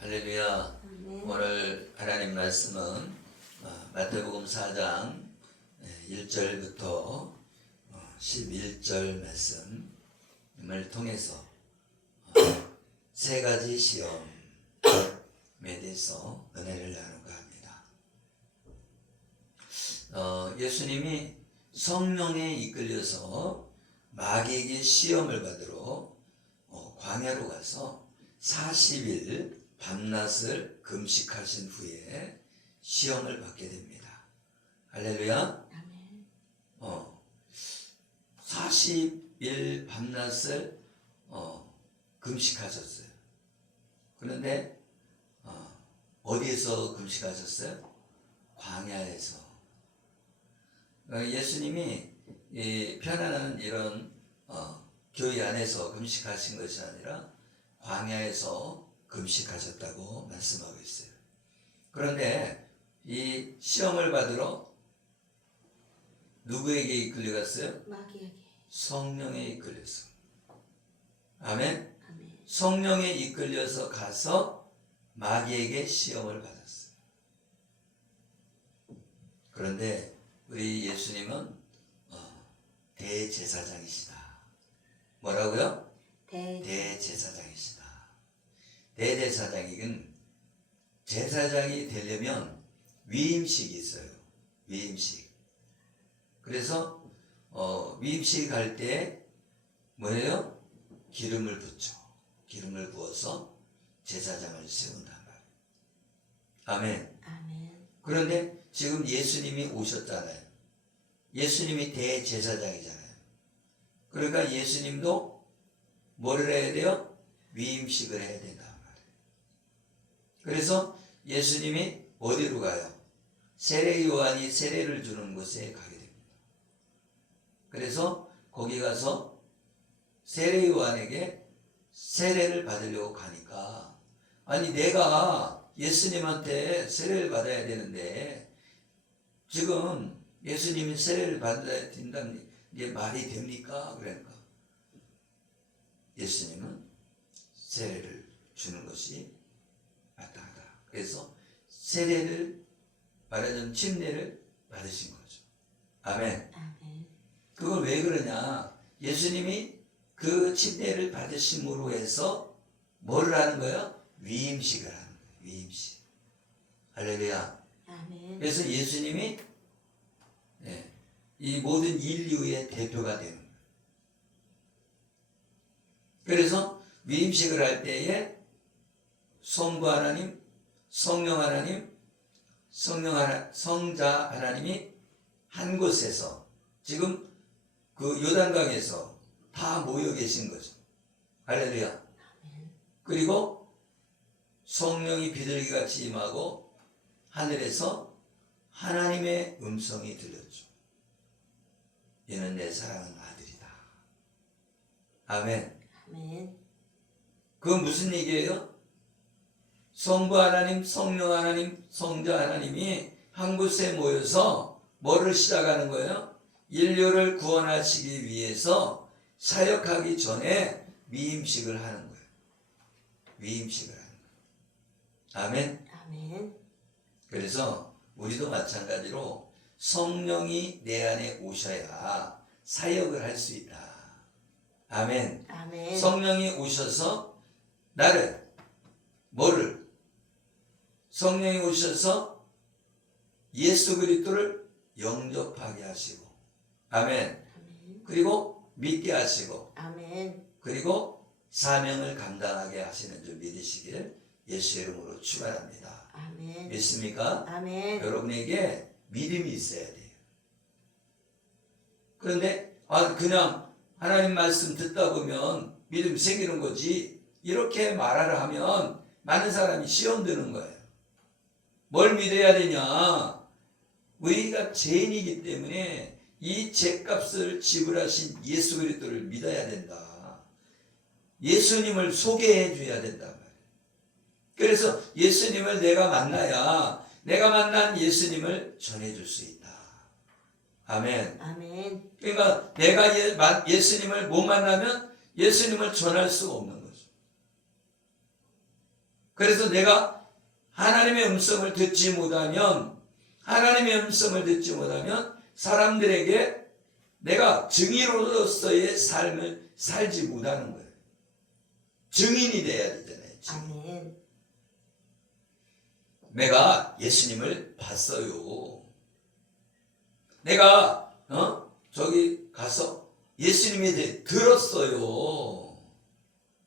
할렐루야. 오늘 하나님 말씀은 마태복음 4장 1절부터 11절 말씀을 통해서 세 가지 시험에 대해서 은혜를 나누고 합니다. 예수님이 성령에 이끌려서 마귀에게 시험을 받으러 광야로 가서 40일 밤낮을 금식하신 후에 시험을 받게 됩니다. 할렐루야. 40일 밤낮을 금식하셨어요. 그런데 어디에서 금식하셨어요? 광야에서. 예수님이 편안한 이런 교회 안에서 금식하신 것이 아니라 광야에서 금식하셨다고 말씀하고 있어요. 그런데 이 시험을 받으러 누구에게 이끌려갔어요? 마귀에게. 성령에 이끌려서. 아멘. 성령에 이끌려서 가서 마귀에게 시험을 받았어요. 그런데 우리 예수님은 대제사장이시다. 뭐라고요? 대제사장이시다. 대제사장이긴 제사장이 되려면 위임식이 있어요. 위임식. 그래서 위임식 할 때 뭐예요? 기름을 붓죠. 기름을 부어서 제사장을 세운단 말이에요. 아멘. 그런데 지금 예수님이 오셨잖아요. 예수님이 대제사장이잖아요. 그러니까 예수님도 뭐를 해야 돼요? 위임식을 해야 된단 말이에요. 그래서 예수님이 어디로 가요? 세례 요한이 세례를 주는 곳에 가게 됩니다. 그래서 거기 가서 세례 요한에게 세례를 받으려고 가니까, 아니 내가 예수님한테 세례를 받아야 되는데 지금 예수님이 세례를 받아야 된다는 게 말이 됩니까? 그러니까 예수님은 세례를 주는 것이 마땅하다. 그래서 세례를 말하자면 침례를 받으신 거죠. 아멘. 그걸 왜 그러냐? 예수님이 그 침례를 받으심으로 해서 뭐를 하는 거예요? 위임식을 하는 거예요. 위임식. 할렐루야. 그래서 예수님이 이 모든 인류의 대표가 되는 거예요. 그래서 위임식을 할 때에 성부 하나님, 성령 하나님, 성자 하나님이 한 곳에서 지금 그 요단강에서 다 모여 계신 거죠. 할렐루야. 그리고 성령이 비둘기같이 임하고 하늘에서 하나님의 음성이 들렸죠. 얘는 내 사랑하는 아들이다. 아멘. 그건 무슨 얘기예요? 성부 하나님, 성령 하나님, 성자 하나님이 한 곳에 모여서 뭐를 시작하는 거예요? 인류를 구원하시기 위해서 사역하기 전에 위임식을 하는 거예요. 위임식을 하는 거예요. 아멘. 그래서 우리도 마찬가지로 성령이 내 안에 오셔야 사역을 할 수 있다. 아멘. 성령이 오셔서 나를 뭐를? 성령이 오셔서 예수 그리스도를 영접하게 하시고, 아멘. 그리고 믿게 하시고, 그리고 사명을 감당하게 하시는 줄 믿으시길 예수의 이름으로 축원합니다. 믿습니까? 여러분에게 믿음이 있어야 돼요. 그런데 그냥 하나님 말씀 듣다 보면 믿음 생기는 거지, 이렇게 말하려 하면 많은 사람이 시험 드는 거예요. 뭘 믿어야 되냐? 우리가 죄인이기 때문에 이 죄값을 지불하신 예수 그리스도를 믿어야 된다. 예수님을 소개해 줘야 된단 말이에요. 그래서 예수님을 내가 만나야 내가 만난 예수님을 전해줄 수 있다. 아멘. 그러니까 내가 예수님을 못 만나면 예수님을 전할 수가 없는 거죠. 그래서 내가 하나님의 음성을 듣지 못하면 사람들에게 내가 증인으로서의 삶을 살지 못하는 거예요. 증인이 돼야 되잖아요. 아멘. 내가 예수님을 봤어요. 내가 저기 가서 예수님에 대해 들었어요.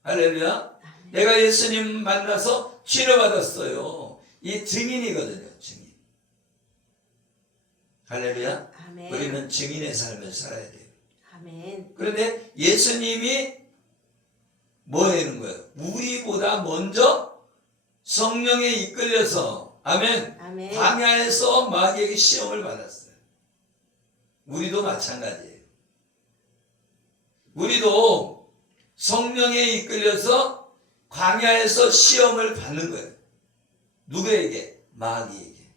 할렐루야. 내가 예수님 만나서 치료받았어요. 이 증인이거든요. 증인. 할렐루야. 아멘. 우리는 증인의 삶을 살아야 돼요. 아멘. 그런데 예수님이 뭐 하는 거예요? 우리보다 먼저 성령에 이끌려서 아멘. 아멘. 광야에서 마귀에게 시험을 받았어요. 우리도 마찬가지예요. 우리도 성령에 이끌려서 광야에서 시험을 받는 거예요. 누구에게? 마귀에게.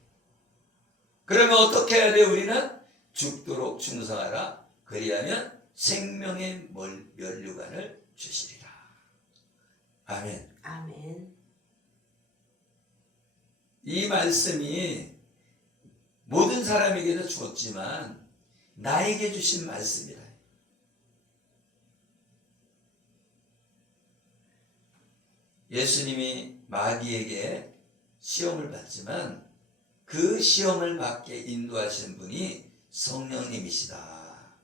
그러면 어떻게 해야 돼요? 우리는 죽도록 충성하라. 그리하면 생명의 면류관을 주시리라. 아멘. 아멘. 이 말씀이 모든 사람에게도 주었지만 나에게 주신 말씀이라. 예수님이 마귀에게 시험을 받지만 그 시험을 받게 인도하신 분이 성령님이시다.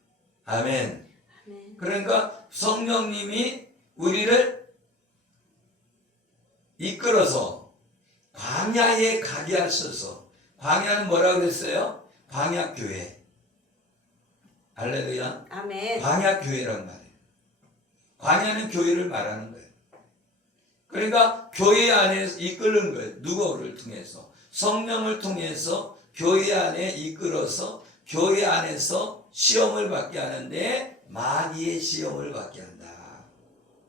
아멘. 아멘. 그러니까 성령님이 우리를 이끌어서 광야에 가게 하셔서, 광야는 뭐라고 그랬어요? 광야교회. 할렐루야. 아멘. 광야교회란 말이에요. 광야는 교회를 말하는 거예요. 그러니까 교회 안에 이끄는 거예요. 누구를 통해서? 성령을 통해서 교회 안에 이끌어서 교회 안에서 시험을 받게 하는데 마귀의 시험을 받게 한다.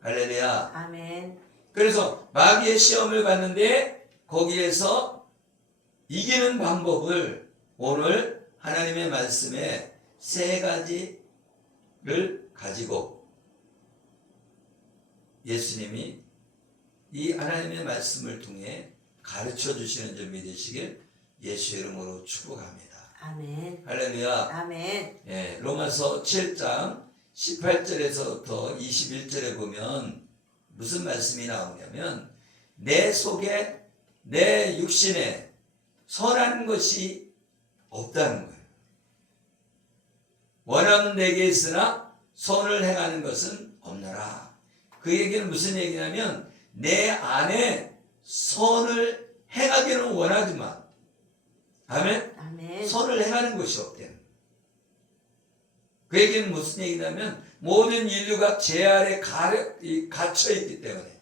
할렐루야. 아멘. 그래서 마귀의 시험을 받는데 거기에서 이기는 방법을 오늘 하나님의 말씀에 세 가지를 가지고 예수님이 이 하나님의 말씀을 통해 가르쳐 주시는 줄 믿으시길 예수의 이름으로 축복합니다. 아멘. 할렐루야. 아멘. 예, 로마서 7장 18절에서부터 21절에 보면 무슨 말씀이 나오냐면 내 속에 내 육신에 선한 것이 없다는 거예요. 원하는 내게 있으나 선을 행하는 것은 없노라. 그 얘기는 무슨 얘기냐면 내 안에 선을 행하기는 원하지만 아멘? 아멘. 선을 행하는 것이 없대요. 그 얘기는 무슨 얘기냐면 모든 인류가 죄 아래 갇혀 있기 때문에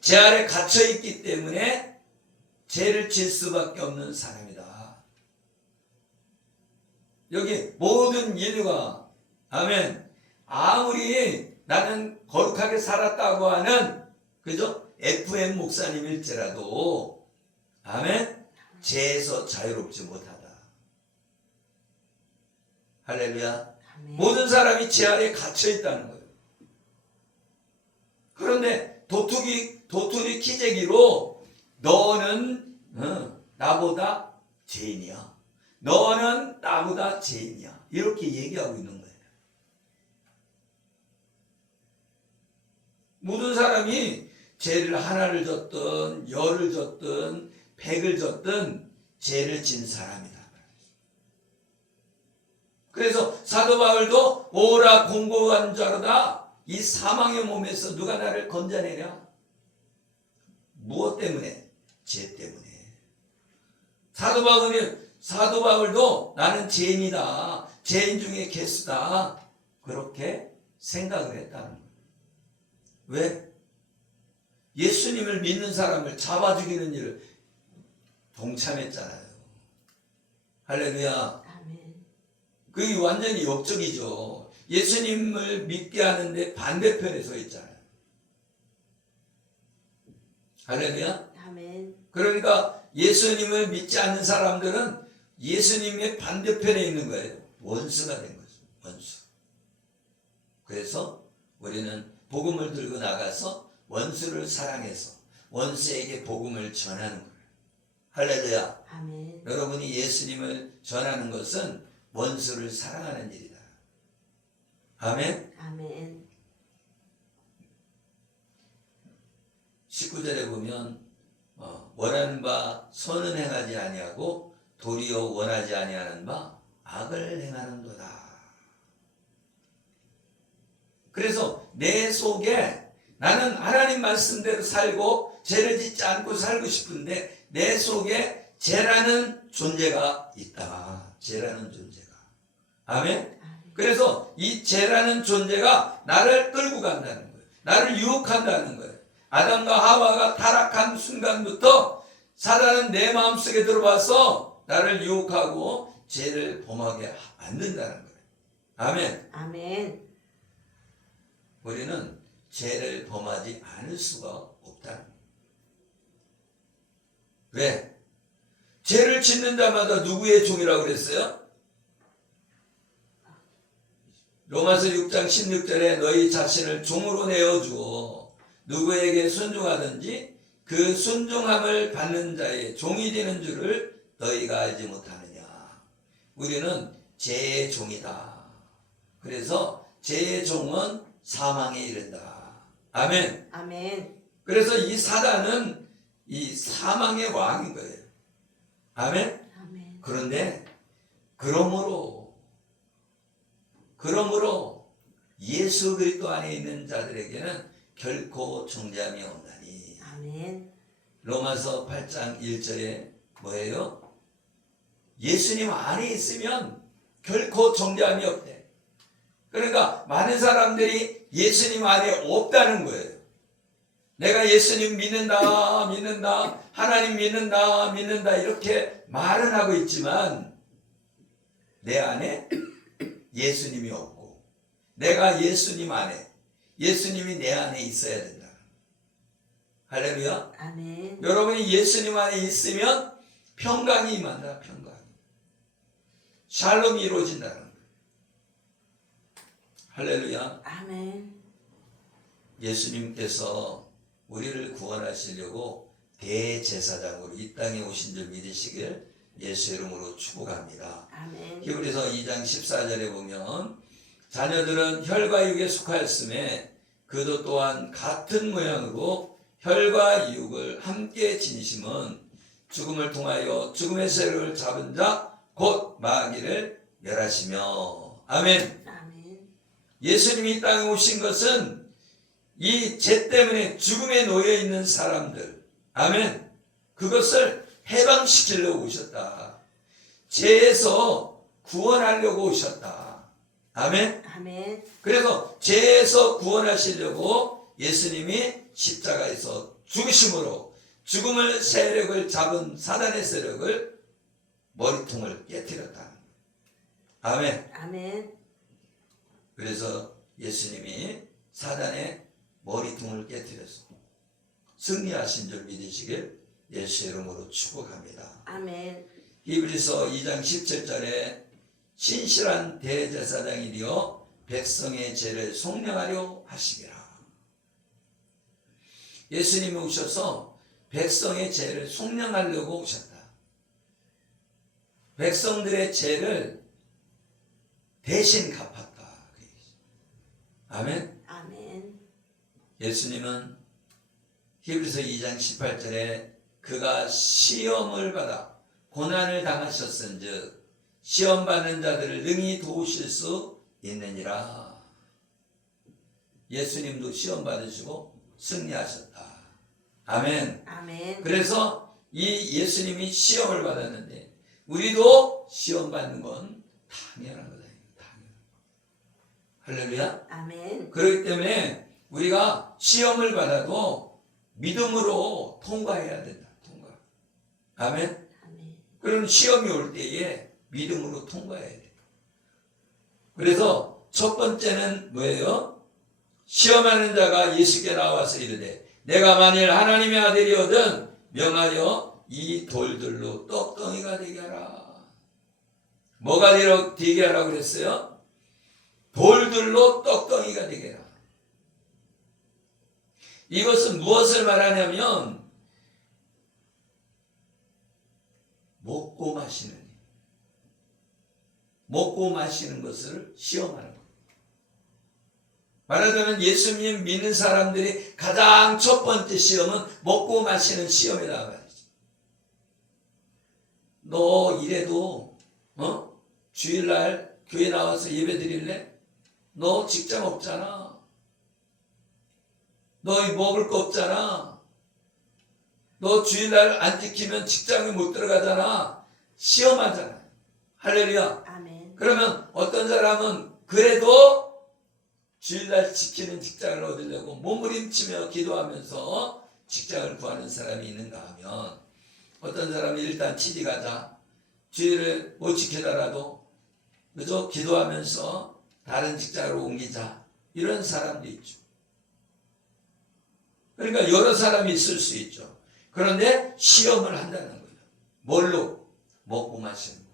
죄 아래 갇혀 있기 때문에 죄를 질 수밖에 없는 사람이다. 여기 모든 인류가 아멘. 아무리 나는 거룩하게 살았다고 하는 그죠? FM 목사님일지라도 아멘. 죄에서 자유롭지 못하다. 할렐루야. 아멘. 모든 사람이 죄 아래 갇혀 있다는 거예요. 그런데 도투리 키재기로 너는 나보다 죄인이야. 너는 나보다 죄인이야. 이렇게 얘기하고 있는 거예요. 모든 사람이 죄를 하나를 졌든 열을 졌든 100을 졌든 죄를 진 사람이다. 그래서 사도 바울도 오라 공고한 자로다. 이 사망의 몸에서 누가 나를 건져내랴? 무엇 때문에? 죄 때문에. 사도 바울도 나는 죄인이다. 죄인 중에 개수다. 그렇게 생각을 했다는 거예요. 왜? 예수님을 믿는 사람을 잡아 죽이는 일을 동참했잖아요. 할렐루야. 아멘. 그게 완전히 역적이죠. 예수님을 믿게 하는데 반대편에 서 있잖아요. 할렐루야. 아멘. 그러니까 예수님을 믿지 않는 사람들은 예수님의 반대편에 있는 거예요. 원수가 된 거죠. 원수. 그래서 우리는 복음을 들고 나가서 원수를 사랑해서 원수에게 복음을 전하는 거예요. 할렐루야. 아멘. 여러분이 예수님을 전하는 것은 원수를 사랑하는 일이다. 아멘. 아멘. 19절에 보면 원하는 바 선은 행하지 아니하고 도리어 원하지 아니하는 바 악을 행하는도다. 그래서 내 속에 나는 하나님 말씀대로 살고 죄를 짓지 않고 살고 싶은데 내 속에 죄라는 존재가 있다. 죄라는 존재가. 아멘. 그래서 이 죄라는 존재가 나를 끌고 간다는 거예요. 나를 유혹한다는 거예요. 아담과 하와가 타락한 순간부터 사단은 내 마음속에 들어와서 나를 유혹하고 죄를 범하게 만든다는 거예요. 아멘. 아멘. 우리는 죄를 범하지 않을 수가 없다는 거예요. 왜? 죄를 짓는 자마다 누구의 종이라고 그랬어요? 로마서 6장 16절에 너희 자신을 종으로 내어주어 누구에게 순종하든지 그 순종함을 받는 자의 종이 되는 줄을 너희가 알지 못하느냐. 우리는 죄의 종이다. 그래서 죄의 종은 사망에 이른다. 아멘. 아멘. 그래서 이 사단은 이 사망의 왕인 거예요. 아멘. 아멘. 그런데 그러므로 예수 그리스도 안에 있는 자들에게는 결코 정죄함이 없나니. 아멘. 로마서 8장 1절에 뭐예요? 예수님 안에 있으면 결코 정죄함이 없대. 그러니까 많은 사람들이 예수님 안에 없다는 거예요. 내가 예수님 믿는다 하나님 믿는다 이렇게 말은 하고 있지만 내 안에 예수님이 없고 내가 예수님 안에 예수님이 내 안에 있어야 된다. 할렐루야. 아멘. 여러분이 예수님 안에 있으면 평강이 임한다. 평강이. 샬롬이 이루어진다는 거예요. 할렐루야. 아멘. 예수님께서 우리를 구원하시려고 대제사장으로 이 땅에 오신 줄 믿으시길 예수 이름으로 축복합니다. 아멘. 히브리서 2장 14절에 보면 자녀들은 혈과 육에 속하였음에 그도 또한 같은 모양으로 혈과 육을 함께 지니심은 죽음을 통하여 죽음의 세력을 잡은 자 곧 마귀를 멸하시며. 아멘. 아멘. 예수님이 이 땅에 오신 것은 이 죄 때문에 죽음에 놓여 있는 사람들, 아멘, 그것을 해방시키려고 오셨다. 죄에서 구원하려고 오셨다. 아멘. 아멘. 그래서 죄에서 구원하시려고 예수님이 십자가에서 죽으심으로 죽음을 세력을 잡은 사단의 세력을 머리통을 깨뜨렸다. 아멘. 아멘. 그래서 예수님이 사단의 머리통을 깨뜨려서 승리하신 줄 믿으시길 예수 이름으로 축복합니다. 아멘. 히브리서 2장 17절에 신실한 대제사장이 되어 백성의 죄를 속량하려 하시리라. 예수님이 오셔서 백성의 죄를 속량하려고 오셨다. 백성들의 죄를 대신 갚았다. 아멘. 아멘. 예수님은 히브리서 2장 18절에 그가 시험을 받아 고난을 당하셨은즉 시험 받는 자들을 능히 도우실 수 있느니라. 예수님도 시험 받으시고 승리하셨다. 아멘. 아멘. 그래서 이 예수님이 시험을 받았는데 우리도 시험 받는 건 당연한 거다. 할렐루야. 아멘. 그렇기 때문에 우리가 시험을 받아도 믿음으로 통과해야 된다. 통과. 아멘. 아멘. 그럼 시험이 올 때에 믿음으로 통과해야 돼. 그래서 첫 번째는 뭐예요? 시험하는 자가 예수께 나와서 이르되 내가 만일 하나님의 아들이거든 명하여 이 돌들로 떡덩이가 되게 하라. 뭐가 되게 하라고 그랬어요? 돌들로 떡덩이가 되게 하라. 이것은 무엇을 말하냐면 먹고 마시는 일. 먹고 마시는 것을 시험하는 거예요. 말하자면 예수님 믿는 사람들이 가장 첫 번째 시험은 먹고 마시는 시험이다 말이죠. 너 이래도 주일날 교회 나와서 예배 드릴래? 너 직장 없잖아. 너 먹을 거 없잖아. 너 주일날 안 지키면 직장에 못 들어가잖아. 시험하잖아. 할렐루야. 아멘. 그러면 어떤 사람은 그래도 주일날 지키는 직장을 얻으려고 몸부림치며 기도하면서 직장을 구하는 사람이 있는가 하면, 어떤 사람이 일단 취직하자, 주일을 못 지키더라도 그저 기도하면서 다른 직장으로 옮기자, 이런 사람도 있죠. 그러니까 여러 사람이 있을 수 있죠. 그런데 시험을 한다는 거예요. 뭘로? 먹고 마시는 거.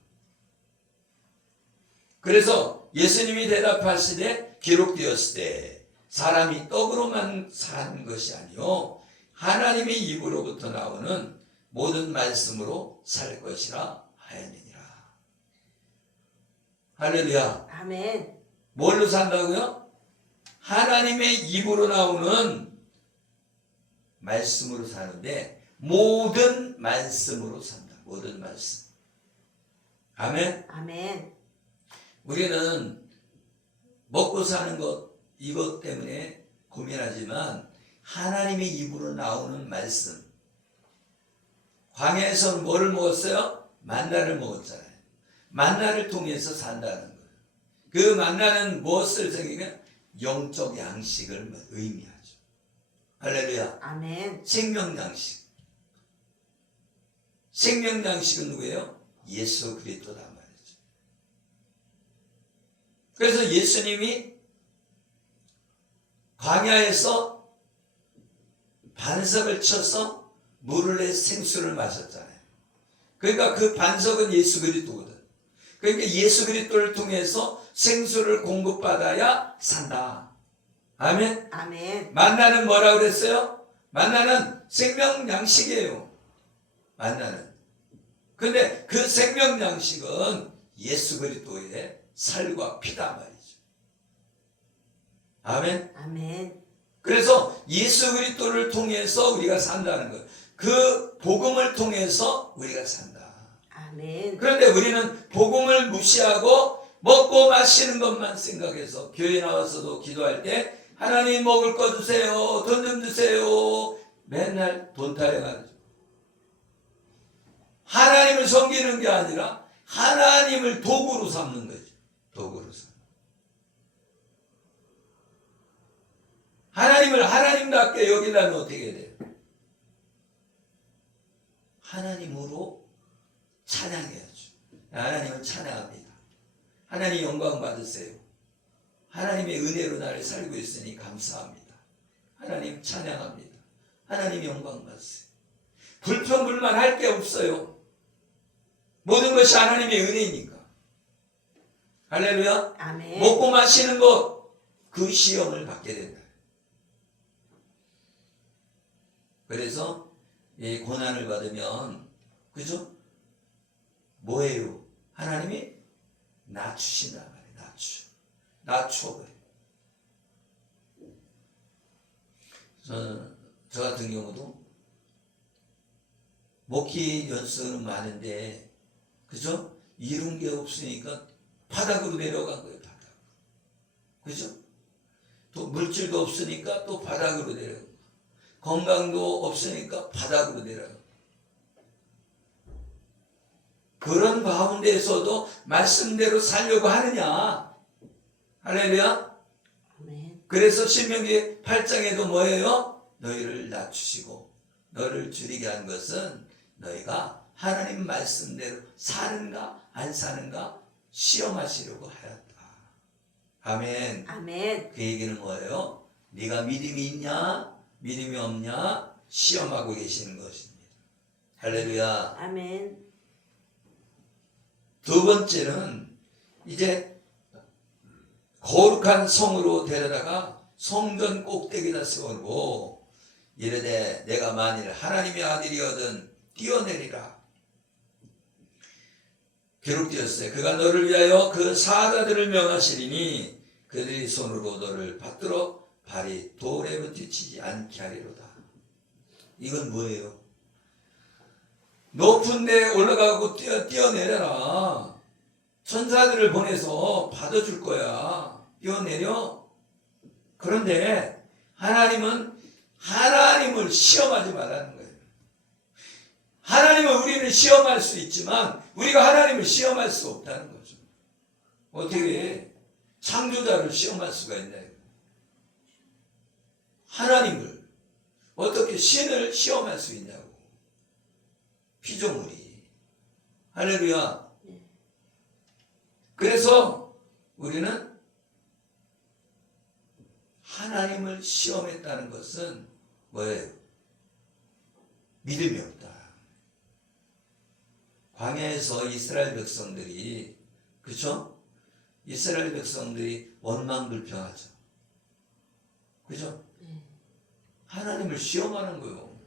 그래서 예수님이 대답하시되 기록되었을 때 사람이 떡으로만 사는 것이 아니요 하나님의 입으로부터 나오는 모든 말씀으로 살 것이라 하였느니라. 할렐루야. 아멘. 뭘로 산다고요? 하나님의 입으로 나오는 말씀으로 사는데, 모든 말씀으로 산다. 모든 말씀. 아멘. 아멘. 우리는 먹고 사는 것, 이것 때문에 고민하지만 하나님의 입으로 나오는 말씀. 광야에서는 뭐를 먹었어요? 만나를 먹었잖아요. 만나를 통해서 산다는 거예요. 그 만나는 무엇을 생기면 영적 양식을 의미하죠. 할렐루야. 아멘. 생명 양식. 생명 양식은 누구예요? 예수 그리스도다 말이죠. 그래서 예수님이 광야에서 반석을 쳐서 물을 내 생수를 마셨잖아요. 그러니까 그 반석은 예수 그리스도거든. 그러니까 예수 그리스도를 통해서 생수를 공급받아야 산다. 아멘. 아멘. 만나는 뭐라고 그랬어요? 만나는 생명 양식이에요. 만나는. 근데 그 생명 양식은 예수 그리스도의 살과 피다 말이죠. 아멘. 아멘. 그래서 예수 그리스도를 통해서 우리가 산다는 거예요. 그 복음을 통해서 우리가 산다. 아멘. 그런데 우리는 복음을 무시하고 먹고 마시는 것만 생각해서 교회 나와서도 기도할 때 하나님 먹을 거 주세요. 돈 좀 주세요. 맨날 돈 타령하죠. 하나님을 섬기는 게 아니라 하나님을 도구로 삼는 거죠. 도구로 삼는. 하나님을 하나님답게 여기려면 어떻게 돼요? 하나님으로 찬양해야죠. 하나님을 찬양합니다. 하나님 영광 받으세요. 하나님의 은혜로 나를 살고 있으니 감사합니다. 하나님 찬양합니다. 하나님 영광 받으세요. 불평불만 할 게 없어요. 모든 것이 하나님의 은혜니까. 할렐루야. 아멘. 먹고 마시는 것, 그 시험을 받게 된다. 그래서 이 고난을 받으면, 그죠? 뭐예요? 하나님이 낮추신다 말이에요. 낮춰버려요. 저 같은 경우도 목회 연수는 많은데, 그죠? 이룬 게 없으니까 바닥으로 내려간 거예요. 바닥. 그죠? 또 물질도 없으니까 또 바닥으로 내려가고, 건강도 없으니까 바닥으로 내려가고. 그런 가운데에서도 말씀대로 살려고 하느냐? 할렐루야. 아멘. 그래서 신명기 8장에도 뭐예요? 너희를 낮추시고 너를 줄이게 한 것은 너희가 하나님 말씀대로 사는가 안 사는가 시험하시려고 하였다. 아멘. 아멘. 그 얘기는 뭐예요? 네가 믿음이 있냐 믿음이 없냐 시험하고 계시는 것입니다. 할렐루야. 아멘. 두 번째는 이제 거룩한 성으로 데려다가 성전 꼭대기에다 세우고 이르되 내가 만일 하나님의 아들이거든 뛰어내리라. 기록되었어요. 그가 너를 위하여 그 사자들을 명하시리니 그들이 손으로 너를 받들어 발이 돌에 부딪히지 않게 하리로다. 이건 뭐예요? 높은 데 올라가고 뛰어내려라. 천사들을 보내서 받아줄 거야. 뛰어내려. 그런데 하나님은 하나님을 시험하지 말라는 거예요. 하나님은 우리를 시험할 수 있지만 우리가 하나님을 시험할 수 없다는 거죠. 어떻게 창조자를 시험할 수가 있나요? 하나님을 어떻게 신을 시험할 수 있냐고. 피조물이. 할렐루야. 그래서 우리는 하나님을 시험했다는 것은 뭐예요? 믿음이 없다. 광야에서 이스라엘 백성들이, 그죠? 이스라엘 백성들이 원망불평하죠. 그죠? 하나님을 시험하는 거예요.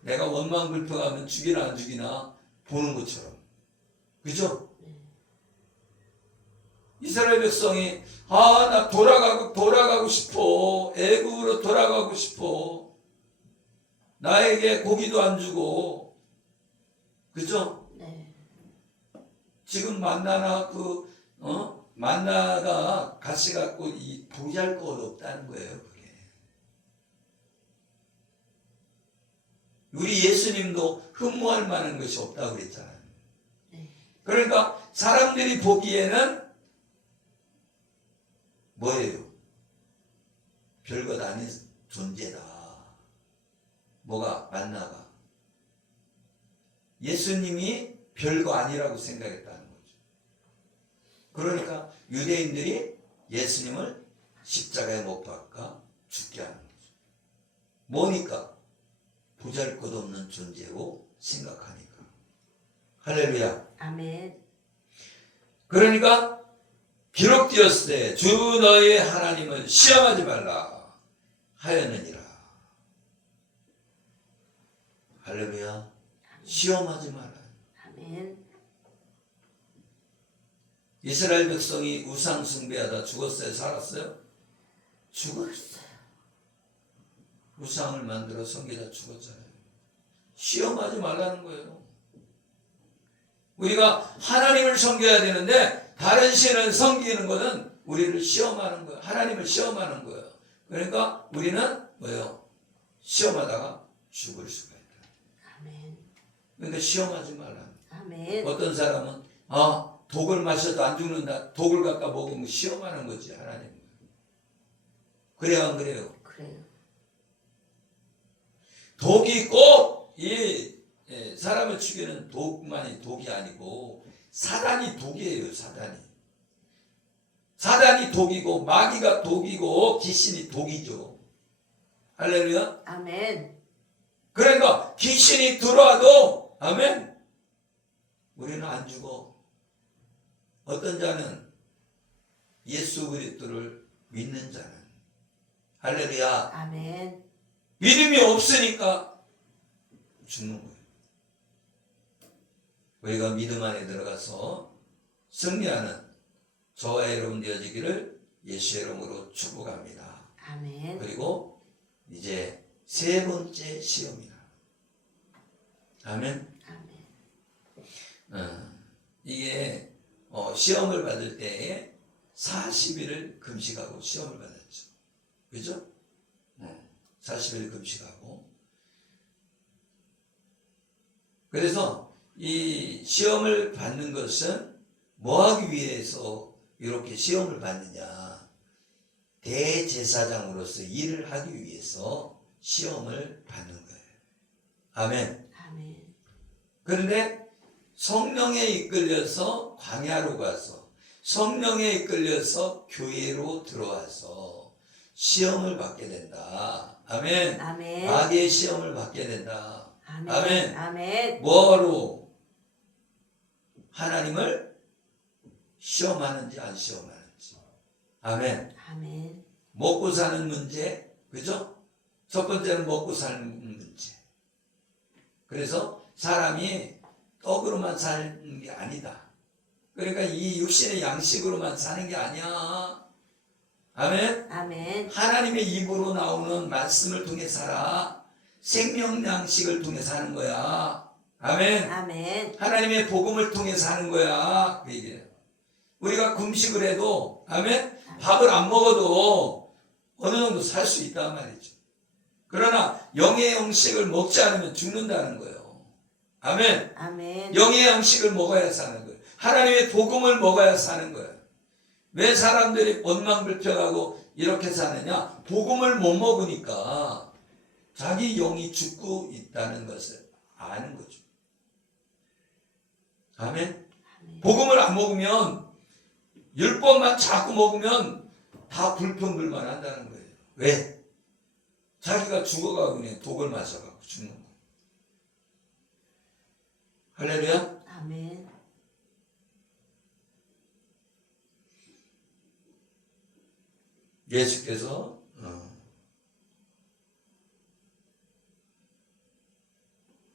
내가 원망불평하면 죽이나 안 죽이나 보는 것처럼. 그죠? 이스라엘 백성이 나 돌아가고 싶어. 애굽으로 돌아가고 싶어. 나에게 고기도 안 주고. 그죠? 네. 지금 만나나 만나가 같이 갖고 이 보잘것 없다는 거예요. 그게. 우리 예수님도 흠모할 만한 것이 없다고 그랬잖아요. 그러니까 사람들이 보기에는 뭐예요? 별것 아닌 존재다. 뭐가? 만나가. 예수님이 별거 아니라고 생각했다는 거죠. 그러니까 유대인들이 예수님을 십자가에 못 박아 죽게 하는 거죠. 뭐니까? 보잘것없는 존재로 생각하니까. 할렐루야. 아멘. 그러니까 기록되었을 때 주 너의 하나님을 시험하지 말라 하였느니라. 할렐루야. 시험하지 마라. 아멘. 이스라엘 백성이 우상 숭배하다 죽었어요? 살았어요? 죽었어요. 우상을 만들어 섬기다 죽었잖아요. 시험하지 말라는 거예요. 우리가 하나님을 섬겨야 되는데 다른 신을 섬기는 것은 우리를 시험하는 거예요. 하나님을 시험하는 거예요. 그러니까 우리는 뭐예요? 시험하다가 죽을 수가 있다. 아멘. 그러니까 시험하지 말라. 아멘. 어떤 사람은 독을 마셔도 안 죽는다. 독을 갖다 먹으면 시험하는 거지, 하나님. 그래요, 안 그래요? 그래요. 독이 꼭 사람을 죽이는 독만이 독이 아니고 사단이 독이에요. 사단이 독이고 마귀가 독이고 귀신이 독이죠. 할렐루야. 아멘. 그러니까 귀신이 들어와도 아멘. 우리는 안 죽어. 어떤 자는 예수 그리스도를 믿는 자는 할렐루야. 아멘. 믿음이 없으니까 죽는 거예요. 우리가 믿음 안에 들어가서 승리하는 저와 여러분 되어지기를 예수의 이름으로 축복합니다. 아멘. 그리고 이제 세 번째 시험이다. 아멘. 아멘. 이게 시험을 받을 때에 40일을 금식하고 시험을 받았죠. 그죠? 40일 금식하고. 그래서 이 시험을 받는 것은 뭐 하기 위해서 이렇게 시험을 받느냐? 대제사장으로서 일을 하기 위해서 시험을 받는 거예요. 아멘. 아멘. 그런데 성령에 이끌려서 광야로 가서 성령에 이끌려서 교회로 들어와서 시험을 받게 된다. 아멘. 아멘. 마귀의 시험을 받게 된다. 아멘. 아멘. 아멘. 뭐로? 하나님을 시험하는지 안 시험하는지. 아멘. 아멘. 먹고 사는 문제, 그죠? 첫 번째는 먹고 사는 문제. 그래서 사람이 떡으로만 사는 게 아니다. 그러니까 이 육신의 양식으로만 사는 게 아니야. 아멘. 아멘. 하나님의 입으로 나오는 말씀을 통해 살아. 생명 양식을 통해 사는 거야. 아멘. 아멘. 하나님의 복음을 통해 사는 거야. 그 얘기예요. 우리가 금식을 해도, 아멘, 밥을 안 먹어도 어느 정도 살 수 있단 말이죠. 그러나 영의 양식을 먹지 않으면 죽는다는 거예요. 아멘. 아멘. 영의 양식을 먹어야 사는 거예요. 하나님의 복음을 먹어야 사는 거예요. 왜 사람들이 원망불평하고 이렇게 사느냐? 복음을 못 먹으니까 자기 영이 죽고 있다는 것을 아는 거죠. 아멘. 복음을 안 먹으면 율법만 자꾸 먹으면 다 불평불만 한다는 거예요. 왜? 자기가 죽어가고 그냥 독을 마셔가고 죽는 거예요. 할렐루야. 아멘. 예수께서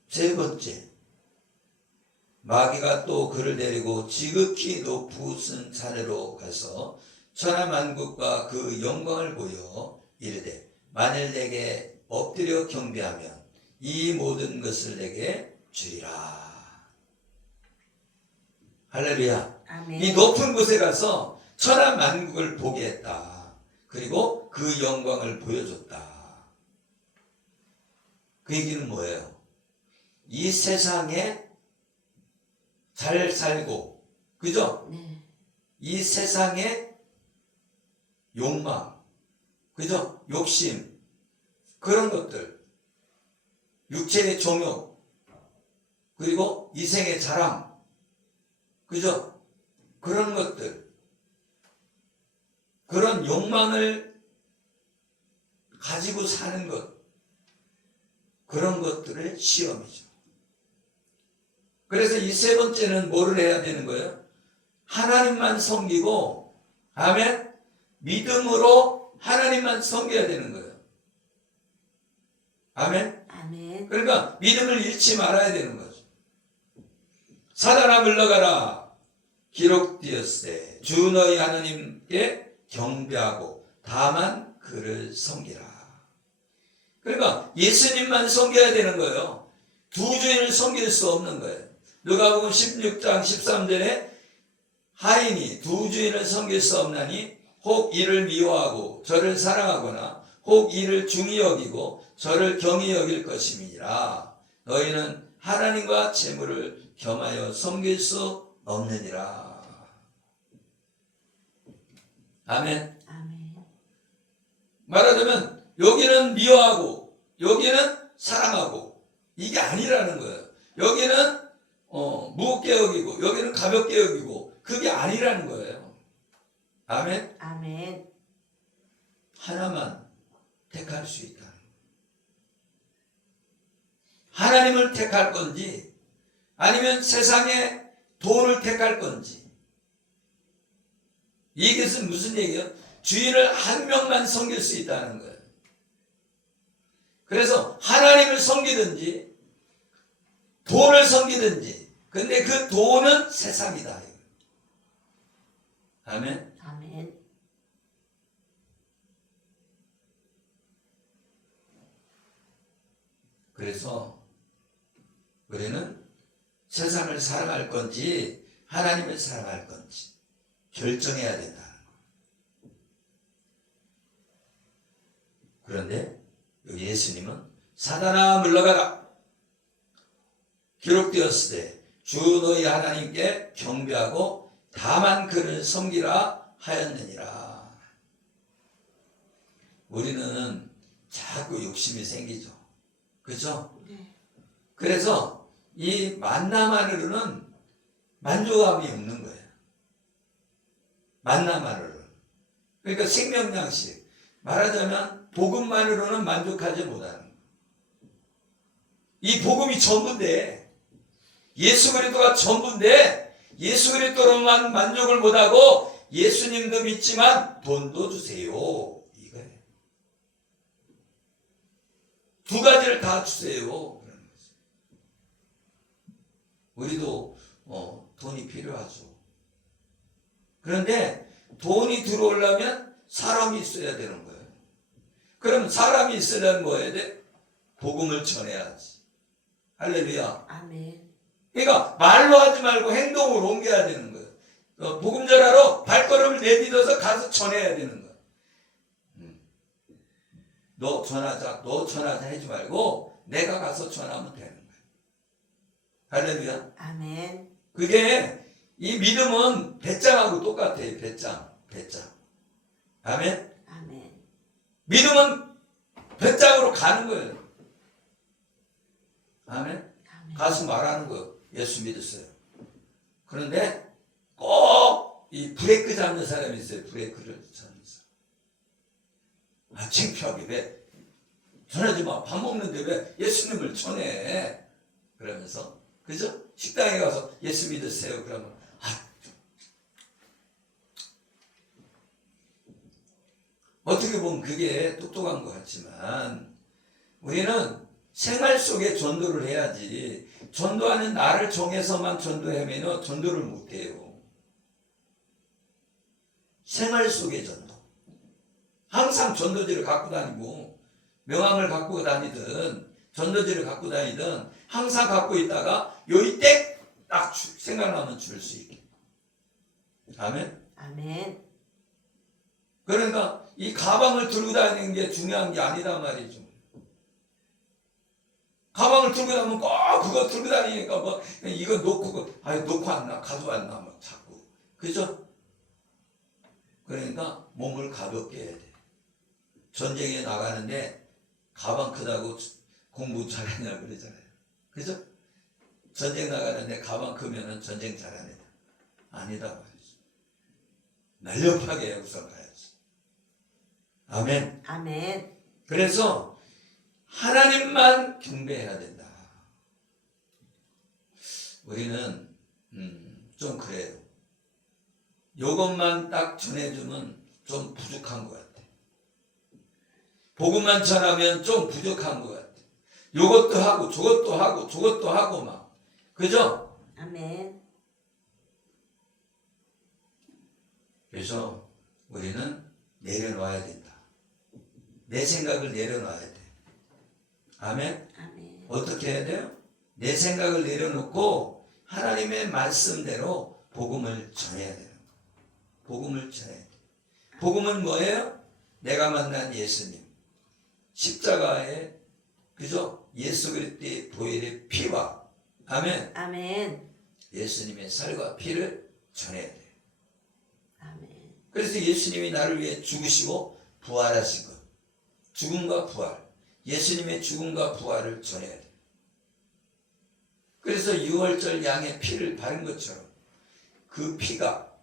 세 번째, 마귀가 또 그를 데리고 지극히 높으신 산으로 가서 천하만국과 그 영광을 보여 이르되 만일 내게 엎드려 경배하면 이 모든 것을 내게 주리라. 할렐루야. 아멘. 이 높은 곳에 가서 천하만국을 보게 했다. 그리고 그 영광을 보여줬다. 그 얘기는 뭐예요? 이 세상에 잘 살고, 그죠? 네. 이 세상의 욕망, 그죠? 욕심, 그런 것들, 육체의 정욕, 그리고 이생의 자랑, 그죠? 그런 것들, 그런 욕망을 가지고 사는 것, 그런 것들의 시험이죠. 그래서 이 세 번째는 뭐를 해야 되는 거예요? 하나님만 섬기고, 아멘? 믿음으로 하나님만 섬겨야 되는 거예요. 아멘? 아멘. 그러니까 믿음을 잃지 말아야 되는 거죠. 사단아 물러가라. 기록되었으되 주 너희 하나님께 경배하고 다만 그를 섬기라. 그러니까 예수님만 섬겨야 되는 거예요. 두 주인을 섬길 수 없는 거예요. 누가복음 16장 13절에 하인이 두 주인을 섬길 수 없나니 혹 이를 미워하고 저를 사랑하거나 혹 이를 중히 여기고 저를 경히 여길 것임이니라. 너희는 하나님과 재물을 겸하여 섬길 수 없느니라. 아멘. 아멘. 말하자면 여기는 미워하고 여기는 사랑하고 이게 아니라는 거예요. 여기는 무겁게 여기고 여기는 가볍게 여기고 그게 아니라는 거예요. 아멘. 아멘. 하나만 택할 수 있다. 하나님을 택할 건지 아니면 세상의 돈을 택할 건지. 이것은 무슨 얘기예요? 주인을 한 명만 섬길 수 있다는 거예요. 그래서 하나님을 섬기든지 돈을 섬기든지, 근데 그 돈은 세상이다. 아멘. 아멘. 그래서 우리는 세상을 사랑할 건지 하나님을 사랑할 건지 결정해야 된다. 그런데 여기 예수님은 사단아 물러가라. 기록되었으되 주 너희 하나님께 경배하고 다만 그를 섬기라 하였느니라. 우리는 자꾸 욕심이 생기죠. 그렇죠? 네. 그래서 이 만나만으로는 만족감이 없는 거예요. 만나만으로는. 그러니까 생명양식. 말하자면 복음만으로는 만족하지 못하는 거예요. 이 복음이 전부인데 예수 그리스도가 전부인데 예수 그리스도로만 만족을 못하고 예수님도 믿지만 돈도 주세요. 이거예요. 두 가지를 다 주세요. 그러는 거죠. 우리도 돈이 필요하죠. 그런데 돈이 들어오려면 사람이 있어야 되는 거예요. 그럼 사람이 있으려면 뭐 해야 돼? 복음을 전해야지. 할렐루야. 아멘. 그러니까 말로 하지 말고 행동으로 옮겨야 되는 거예요. 복음 전하러 발걸음을 내딛어서 가서 전해야 되는 거예요. 너 전하자 하지 말고 내가 가서 전하면 되는 거예요. 할렐루야. 아멘. 그게 이 믿음은 배짱하고 똑같아요. 배짱. 아멘. 아멘. 믿음은 배짱으로 가는 거예요. 아멘. 아멘. 가서 말하는 거 예수 믿었어요. 그런데 꼭 이 브레이크 잡는 사람이 있어요. 브레이크를 잡는 사람. 아, 창피하게 왜 전하지 마. 밥 먹는데 왜 예수님을 전해? 그러면서 그죠? 식당에 가서 예수 믿으세요. 그러면 어떻게 보면 그게 똑똑한 것 같지만 우리는 생활 속에 전도를 해야지. 전도하는 날을 정해서만 전도하면 전도를 못해요. 생활 속의 전도. 항상 전도지를 갖고 다니고 명함을 갖고 다니든 전도지를 갖고 다니든 항상 갖고 있다가 요이 딱 생각나면 줄 수 있게. 아멘. 아멘. 그러니까 이 가방을 들고 다니는 게 중요한 게 아니다 말이죠. 가방을 들고 다니면 꼭 그거 들고 다니니까 뭐 이거 놓고 놓고 왔나 가져왔나 뭐 자꾸 그죠? 그러니까 몸을 가볍게 해야 돼. 전쟁에 나가는데 가방 크다고 공부 잘하냐 그러잖아요. 그죠? 전쟁 나가는데 가방 크면은 전쟁 잘하네. 아니다 말이죠. 날렵하게 우선 가야지. 아멘. 아멘. 그래서 하나님만 경배해야 된다. 우리는 좀 그래요. 요것만 딱 전해주면 좀 부족한 것 같아. 복음만 전하면 좀 부족한 것 같아. 요것도 하고 저것도 하고 막 그죠? 아멘. 그래서 우리는 내려놔야 된다. 내 생각을 내려놔야 돼. 아멘. 아멘. 어떻게 해야 돼요? 내 생각을 내려놓고 하나님의 말씀대로 복음을 전해야 돼요. 복음을 전해야 돼. 복음은 뭐예요? 내가 만난 예수님. 십자가에 그죠? 예수 그리스도의 보혈의 피와 아멘. 아멘. 예수님의 살과 피를 전해야 돼요. 아멘. 그래서 예수님이 나를 위해 죽으시고 부활하신 것. 죽음과 부활. 예수님의 죽음과 부활을 전해야 돼요. 그래서 유월절 양의 피를 바른 것처럼 그 피가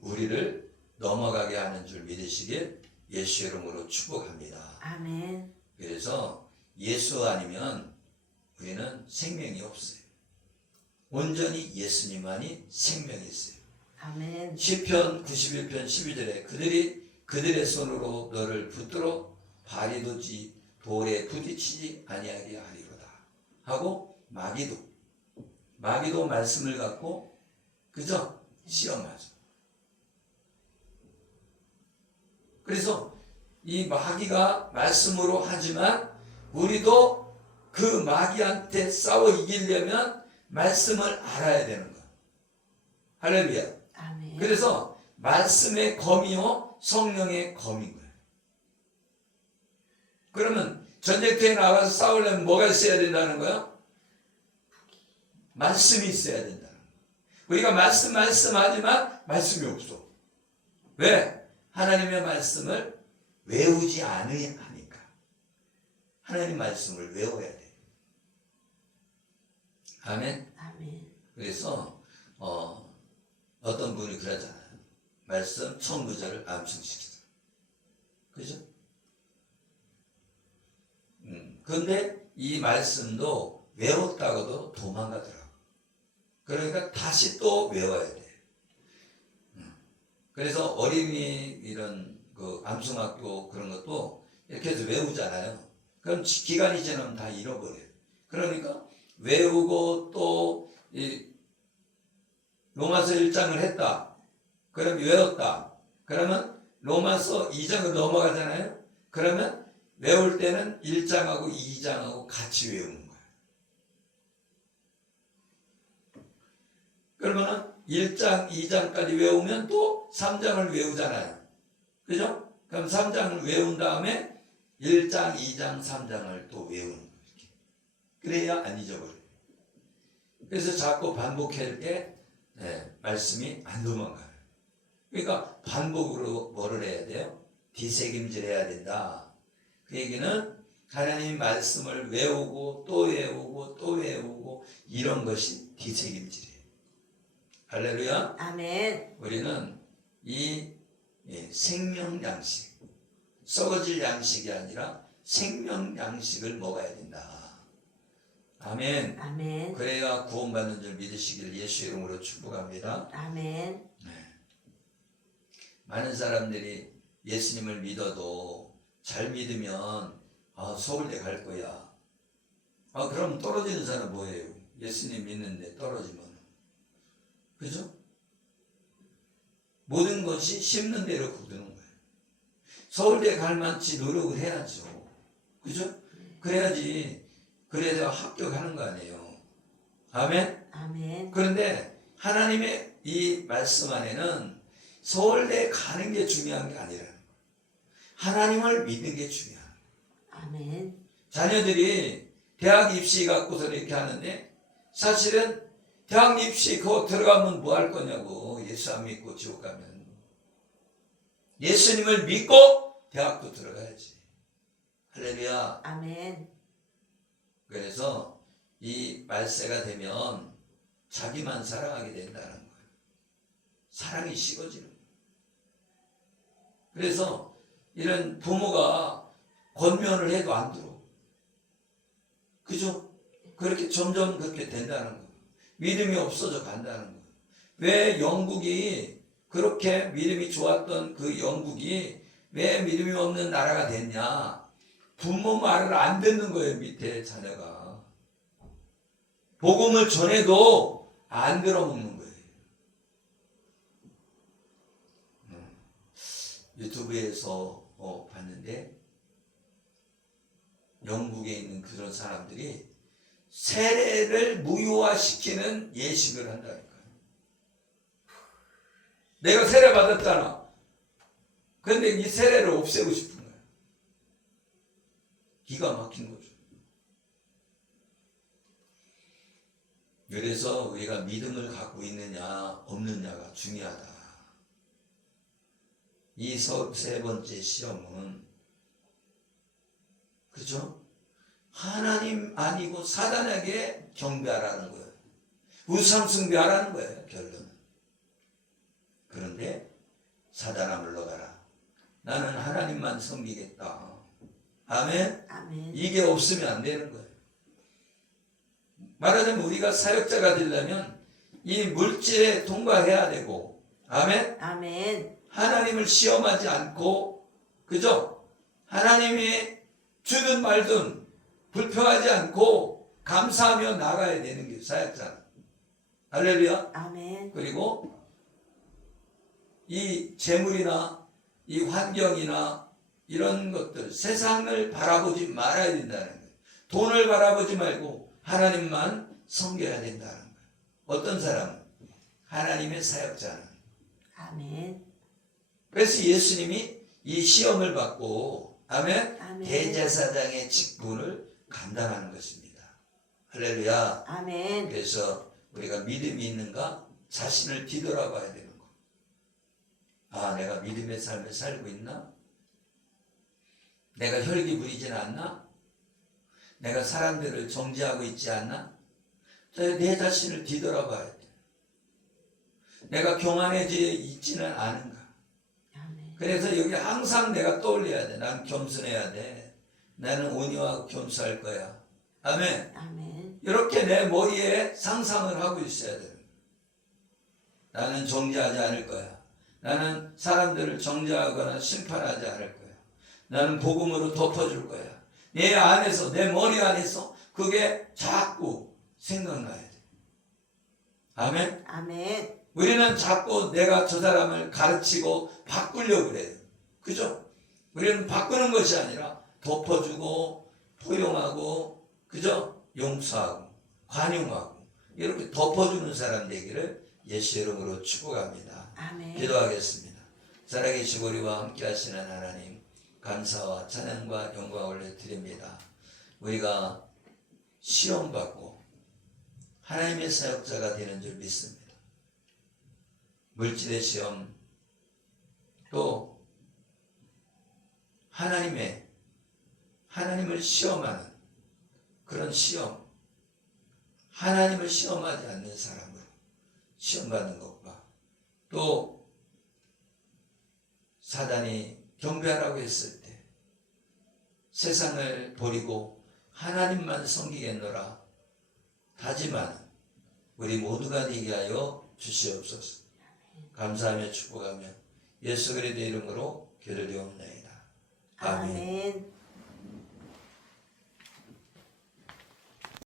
우리를 넘어가게 하는 줄 믿으시길 예수 이름으로 축복합니다. 아멘. 그래서 예수 아니면 우리는 생명이 없어요. 온전히 예수님만이 생명이 있어요. 아멘. 시편 91편 12절에 그들의 손으로 너를 붙들어 발이 돋지 돌에 부딪히지 아니하게 하리로다 하고 마귀도 말씀을 갖고 그죠? 시험하죠. 그래서 이 마귀가 말씀으로 하지만 우리도 그 마귀한테 싸워 이기려면 말씀을 알아야 되는 거야. 할렐루야. 아멘. 그래서 말씀의 검이요 성령의 검인 거예요. 그러면 전쟁터에 나가서 싸우려면 뭐가 있어야 된다는 거야? 말씀이 있어야 된다는 거야. 우리가 말씀하지만 말씀이 없어. 왜? 하나님의 말씀을 외우지 않으니까. 하나님 말씀을 외워야 돼. 아멘. 아멘. 그래서 어떤 분이 그러잖아요. 말씀 1000구절을 암송시키자. 그죠? 그런데 이 말씀도 외웠다고도 도망가더라고. 그러니까 다시 또 외워야 돼. 그래서 어린이 이런 그 암송학교 그런 것도 이렇게 해서 외우잖아요. 그럼 기간이 지나면 다 잃어버려요. 그러니까 외우고 또 이 로마서 1장을 했다. 그럼 외웠다. 그러면 로마서 2장으로 넘어가잖아요. 그러면 외울 때는 1장하고 2장하고 같이 외우는 거예요. 그러면 1장, 2장까지 외우면 또 3장을 외우잖아요. 그죠? 그럼 3장을 외운 다음에 1장, 2장, 3장을 또 외우는 거예요. 그래야 안 잊어버려요. 그래서 자꾸 반복할 때 말씀이 안 도망가요. 그러니까 반복으로 뭐를 해야 돼요? 뒤새김질 해야 된다. 그 얘기는 하나님 말씀을 외우고 또 외우고 또 외우고 이런 것이 뒤새김질이에요. 할렐루야. 아멘. 우리는 이 생명 양식, 썩어질 양식이 아니라 생명 양식을 먹어야 된다. 아멘. 아멘. 그래야 구원받는 줄 믿으시기를 예수 이름으로 축복합니다. 아멘. 많은 사람들이 예수님을 믿어도 잘 믿으면 서울대 갈 거야. 그럼 떨어지는 사람 뭐예요? 예수님 믿는데 떨어지면. 그죠? 모든 것이 심는 대로 거두는 거예요. 서울대 갈 만치 노력을 해야죠. 그죠? 그래야지, 그래야 합격하는 거 아니에요. 아멘? 아멘. 그런데 하나님의 이 말씀 안에는 서울대 가는 게 중요한 게 아니라 하나님을 믿는 게 중요해요. 아멘. 자녀들이 대학 입시 갖고서 이렇게 하는데 사실은 대학 입시 그거 들어가면 뭐 할 거냐고. 예수 안 믿고 지옥 가면. 예수님을 믿고 대학도 들어가야지. 할렐루야. 아멘. 그래서 이 말세가 되면 자기만 사랑하게 된다는 거예요. 사랑이 식어지는 거예요. 그래서 이런 부모가 권면을 해도 안 들어. 그죠? 그렇게 점점 그렇게 된다는 거예요. 믿음이 없어져 간다는 거예요. 왜 영국이 그렇게 믿음이 좋았던 그 영국이 왜 믿음이 없는 나라가 됐냐? 부모 말을 안 듣는 거예요. 밑에 자녀가. 복음을 전해도 안 들어먹는 거예요. 유튜브에서 봤는데 영국에 있는 그런 사람들이 세례를 무효화시키는 예식을 한다니까요. 내가 세례 받았잖아. 그런데 이 세례를 없애고 싶은 거예요. 기가 막힌 거죠. 그래서 우리가 믿음을 갖고 있느냐 없느냐가 중요하다. 이 세 번째 시험은 그죠? 하나님 아니고 사단에게 경배하라는 거예요. 우상 숭배하라는 거예요. 결론은. 그런데 사단아 물러가라. 나는 하나님만 섬기겠다. 아멘. 아멘. 이게 없으면 안 되는 거예요. 말하자면 우리가 사역자가 되려면 이 물질에 통과해야 되고, 아멘. 아멘. 하나님을 시험하지 않고, 그죠? 하나님이 주든 말든 불평하지 않고 감사하며 나가야 되는 게 사역자는. 할렐루야. 아멘. 그리고 이 재물이나 이 환경이나 이런 것들, 세상을 바라보지 말아야 된다는 거예요. 돈을 바라보지 말고 하나님만 섬겨야 된다는 거예요. 어떤 사람은? 하나님의 사역자는. 아멘. 그래서 예수님이 이 시험을 받고, 아멘, 아멘. 대제사장의 직분을 감당하는 것입니다. 할렐루야. 아멘. 그래서 우리가 믿음이 있는가? 자신을 뒤돌아봐야 되는 거. 내가 믿음의 삶을 살고 있나? 내가 혈기 부리진 않나? 내가 사람들을 정죄하고 있지 않나? 내 자신을 뒤돌아봐야 돼. 내가 교만해져 있지는 않은가? 아멘. 그래서 여기 항상 내가 떠올려야 돼. 나는 겸손해야 돼. 나는 온유하고 겸손할 거야. 아멘. 아멘. 이렇게 내 머리에 상상을 하고 있어야 돼. 나는 정죄하지 않을 거야. 나는 사람들을 정죄하거나 심판하지 않을 거야. 나는 복음으로 덮어줄 거야. 내 안에서, 내 머리 안에서 그게 자꾸 생각나야 돼. 아멘. 아멘. 우리는 자꾸 내가 저 사람을 가르치고 바꾸려고 그래요. 그죠? 우리는 바꾸는 것이 아니라 덮어주고 포용하고, 그죠? 용서하고 관용하고 이렇게 덮어주는 사람 되기를 예수 이름으로 축복합니다. 아멘. 기도하겠습니다. 살아계시고 우리와 함께 하시는 하나님, 감사와 찬양과 영광을 드립니다. 우리가 시험받고 하나님의 사역자가 되는 줄 믿습니다. 물질의 시험, 또 하나님을 시험하는 그런 시험, 하나님을 시험하지 않는 사람으로 시험받는 것과, 또 사단이 경배하라고 했을 때 세상을 버리고 하나님만 섬기겠노라 다짐하는 우리 모두가 되게 하여 주시옵소서. 감사하며 축복하며 예수 그리스도의 이름으로 기도드리옵나이다. 아멘. 아멘.